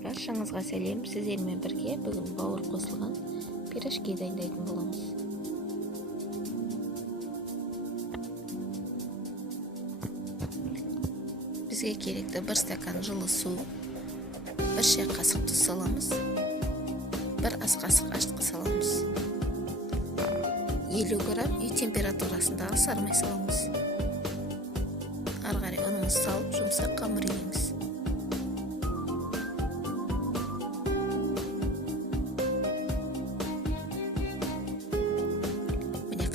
Баршаңызға сәлем. Сіздермен бірге бүгін бауыр қосылған пирожки дайындайтын боламыз. Бізге керекті 1 стакан жылы су, 1 шай қасық тұз саламыз, 1 ас қасық ашытқы саламыз. 50 грамм үй температурасындағы сары май саламыз. Ары қарай ұнымызды салып, жұмсақ қамыр иеміз.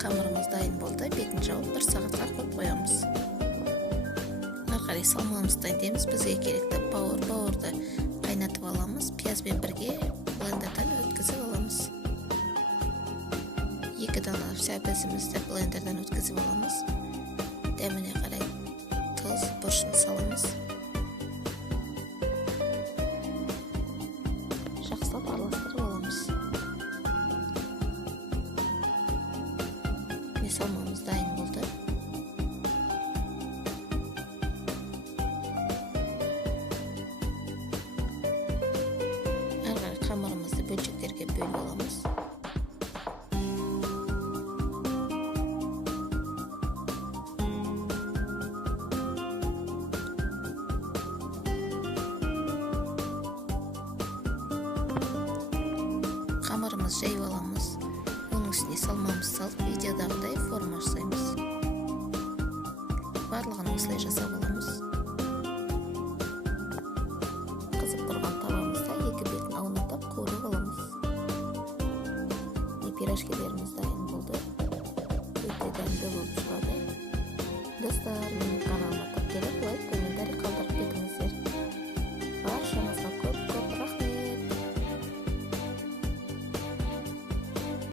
Қамырымыз дайын болды. Бетін жауып 1 сағатқа қойып қоямыз. Ары қарай салмамызды дайындаймыз. Бізге керекті бауырды қайнатып аламыз. Пиязбен бірге блендерден өткізіп аламыз. 2 дана сәбізімізді блендерден өткізіп аламыз. Дәміне қарай тұз, бұрышын саламыз. Жақсылап араластырып аламыз. Салмамыз дайын болды. Ары қарай қамырымызды бөлшектерге бөліп аламыз. Қамырымыз жайып аламыз. Оның үстіне салмамыз салып, видеодағыдай форма жасаймыз. Барлығын осылай жасап аламыз. Қызып тұрған табамызда 2 бетін аунатып қуырып аламыз. Пирожкилеріміз дайын болды. Өте дәмді болып шығады. Достар, менің каналыма тіркеліп, лайк, комментарий қалдырып кетіңіздер. Баршаңызға